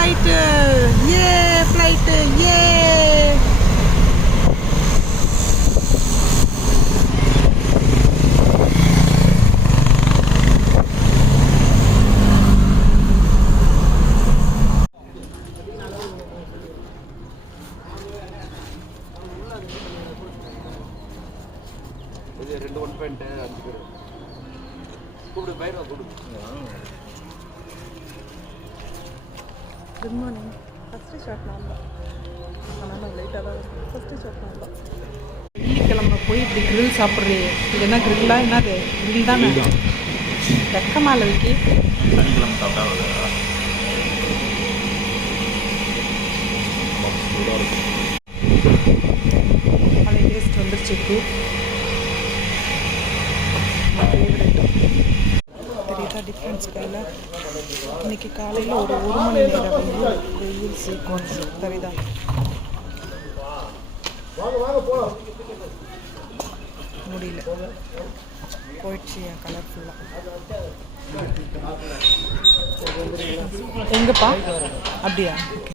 Flight, ஏ flight, ஏ. இது 2 1.5 பேர் கூப்பிடு பைரவா கூப்பிடு. Good morning. ஃபஸ்ட்டு ஷாட் நான் தான், ஆனால் நான் லேட்டாக தான் ஃபஸ்ட்டு ஷாட் நான் தான். வெள்ளிக்கிழமை போய் இப்படி கிரில் சாப்பிட்றே. இது என்ன கிரில்லா? என்னது கிரில் தானே? வெக்கமா இல்லை விக்கி? சனிக்கிழமை சாப்பிட்டா பழைய டேஸ்ட் வந்துருச்சு. தெரியுதா டிஃப்ரென்ஸ் கையில்? இன்னைக்கு காலையில் ஒரு மணி நேரம் வெயில் சீக்வன்ஸ் தெரியுதா? முடியல, போயிடுச்சு என் கலர் ஃபுல்லாக. எங்கப்பா? அப்படியா?